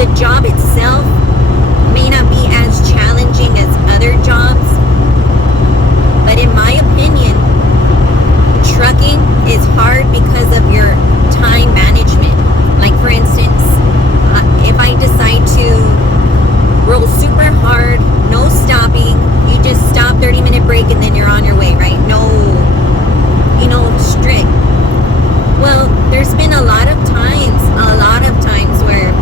the job itself may not be as challenging as other jobs, but in my opinion, trucking is hard because of your time management. Like for instance, if I decide to roll super hard, no stopping, you just stop, 30-minute break, and then you're on your way, right? No, strict. Well, there's been a lot of times where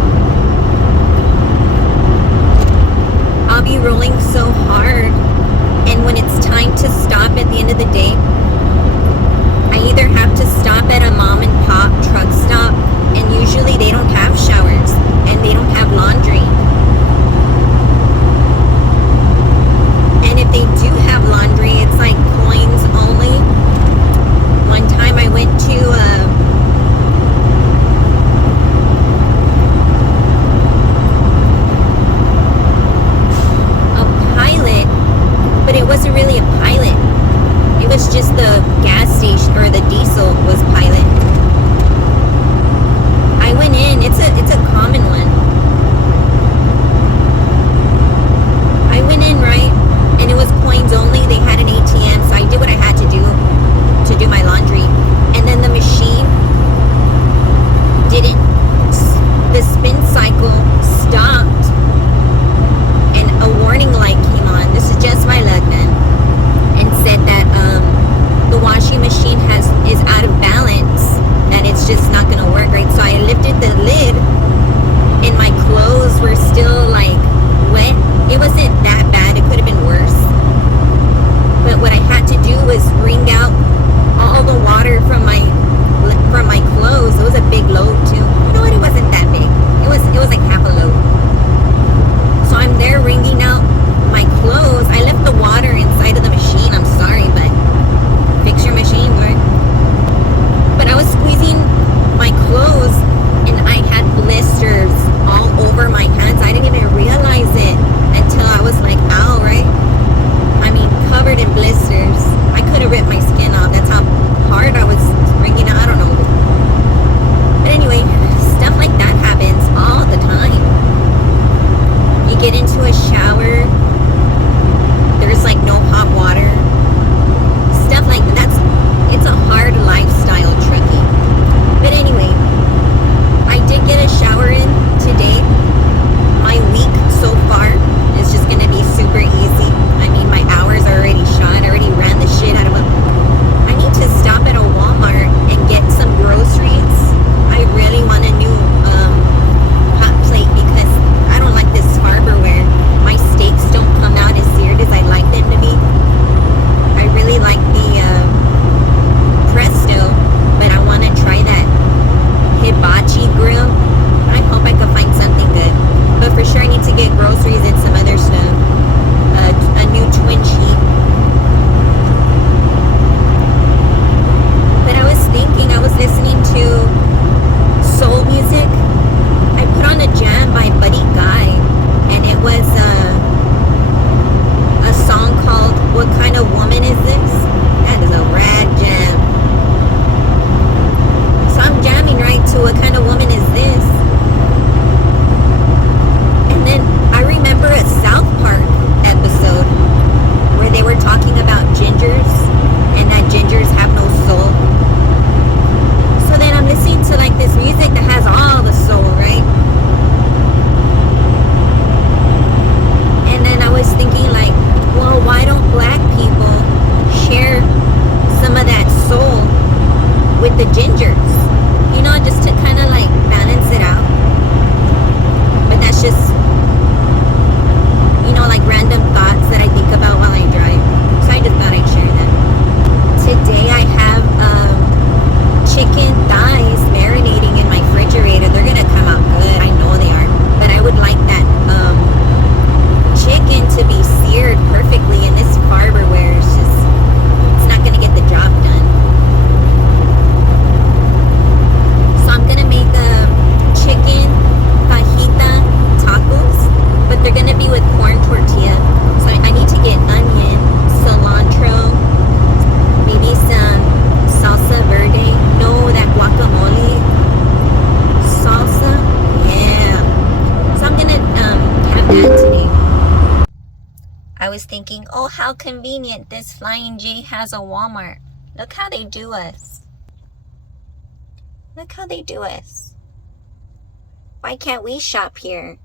I'll be rolling so hard, and when it's time to stop at the end of the day, I either have to stop at a mom and pop truck stop, and usually they don't I was thinking, oh, how convenient, this Flying J has a Walmart. Look how they do us. Look how they do us. Why can't we shop here?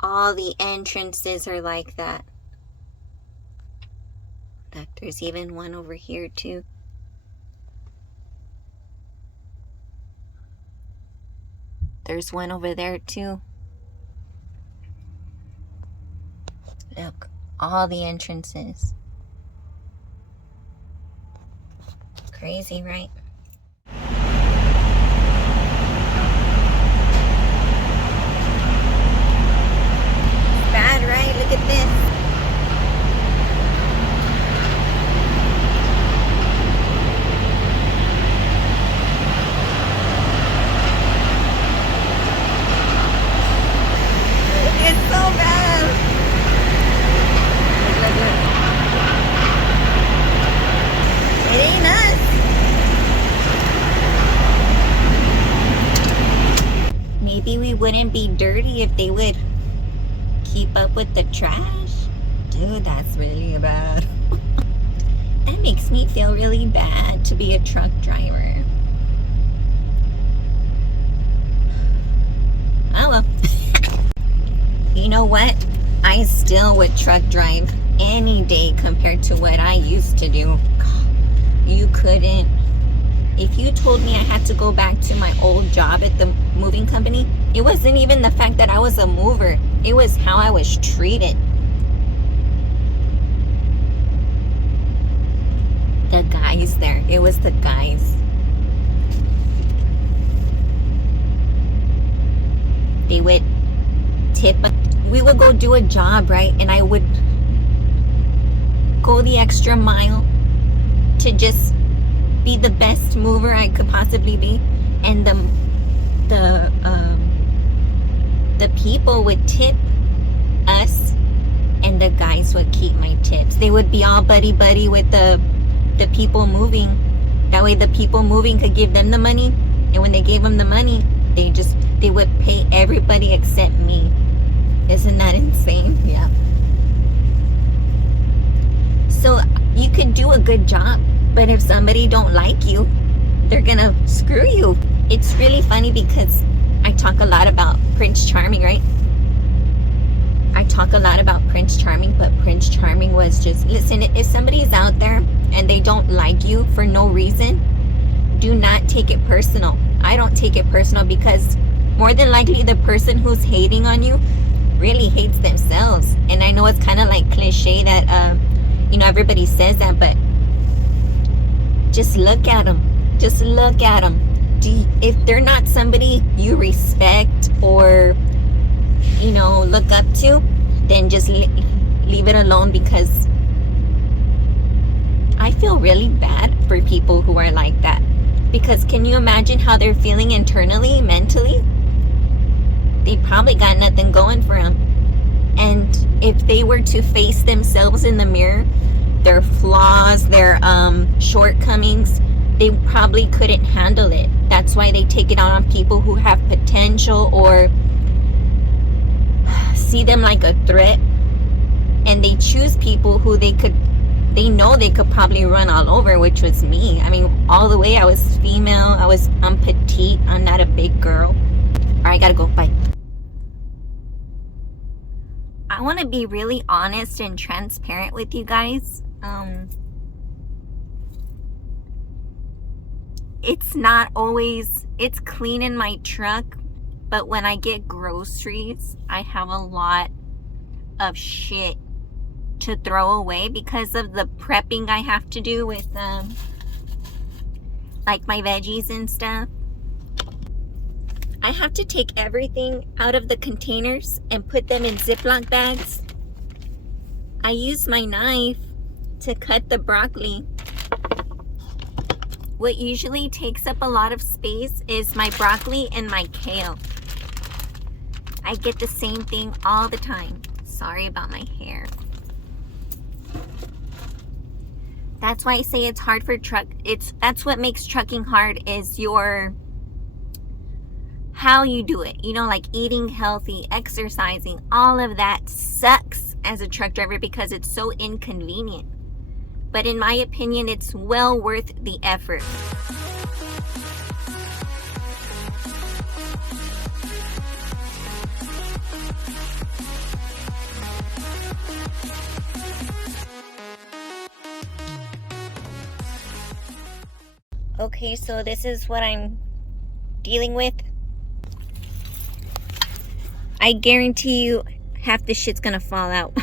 All the entrances are like that. Look, there's even one over here too. There's one over there too. Look, all the entrances. Crazy, right? Bad, right? Look at this. It's so bad. It ain't us. Maybe we wouldn't be dirty if they would keep up with the trash. Dude, that's really bad. That makes me feel really bad to be a truck driver. Oh well. You know what? I still would truck drive any day compared to what I used to do. You couldn't. If you told me I had to go back to my old job at the moving company, it wasn't even the fact that I was a mover. It was how I was treated. The guys there. It was the guys. They would tip. We would go do a job, right? And I would go the extra mile to just be the best mover I could possibly be. And the people would tip us, and the guys would keep my tips. They would be all buddy with the people moving. That way the people moving could give them the money, and when they gave them the money, they would pay everybody except me. Isn't that insane? Yeah. So you could do a good job, but if somebody don't like you, they're gonna screw you. It's really funny because I talk a lot about Prince Charming, right? I talk a lot about Prince Charming, but Prince Charming was just, listen, if somebody's out there and they don't like you for no reason, do not take it personal. I don't take it personal because more than likely the person who's hating on you really hates themselves. And I know it's kind of like cliche that everybody says that, but just look at them. Just look at them. If they're not somebody you respect or look up to, then just leave it alone, because I feel really bad for people who are like that. Because can you imagine how they're feeling internally, mentally? They probably got nothing going for them. And if they were to face themselves in the mirror, their flaws, their shortcomings, they probably couldn't handle it. That's why they take it out on people who have potential or see them like a threat, and they choose people who they know they could probably run all over, which was me. I mean, all the way I was female, I'm petite, I'm not a big girl. All right, I gotta go, bye. I want to be really honest and transparent with you guys. It's not always, it's clean in my truck, but when I get groceries, I have a lot of shit to throw away because of the prepping I have to do with like my veggies and stuff. I have to take everything out of the containers and put them in Ziploc bags. I use my knife to cut the broccoli. What usually takes up a lot of space is my broccoli and my kale. I get the same thing all the time. Sorry about my hair. That's why I say it's hard for that's what makes trucking hard, is your how you do it. You know, like eating healthy, exercising, all of that sucks as a truck driver because it's so inconvenient. But in my opinion, it's well worth the effort. Okay, so this is what I'm dealing with. I guarantee you half the shit's gonna fall out.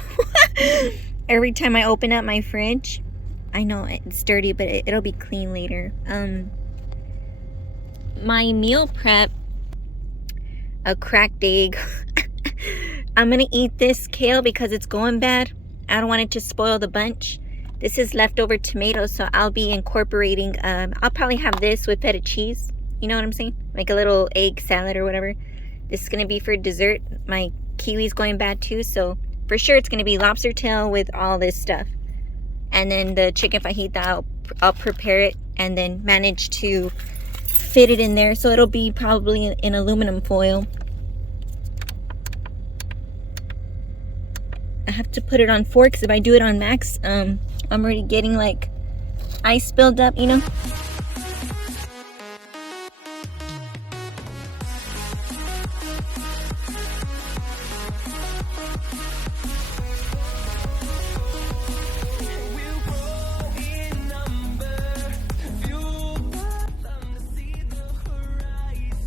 Every time I open up my fridge, I know it's dirty, but it'll be clean later. My meal prep, a cracked egg. I'm gonna eat this kale because it's going bad. I don't want it to spoil the bunch. This is leftover tomatoes, so I'll be incorporating, I'll probably have this with feta cheese. You know what I'm saying? Like a little egg salad or whatever. This is gonna be for dessert. My kiwi's going bad too, so for sure it's gonna be lobster tail with all this stuff. And then the chicken fajita, I'll prepare it and then manage to fit it in there. So it'll be probably in aluminum foil. I have to put it on forks. If I do it on max, I'm already getting like ice build up, you know?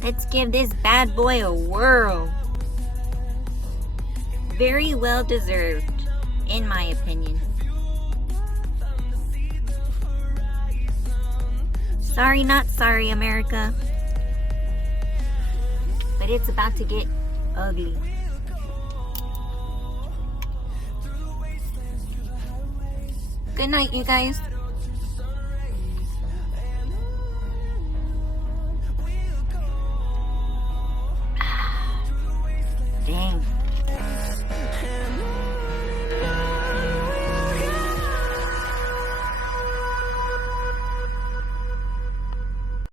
Let's give this bad boy a whirl. Very well deserved, in my opinion. Sorry, not sorry, America. But it's about to get ugly. Good night, you guys. Dang.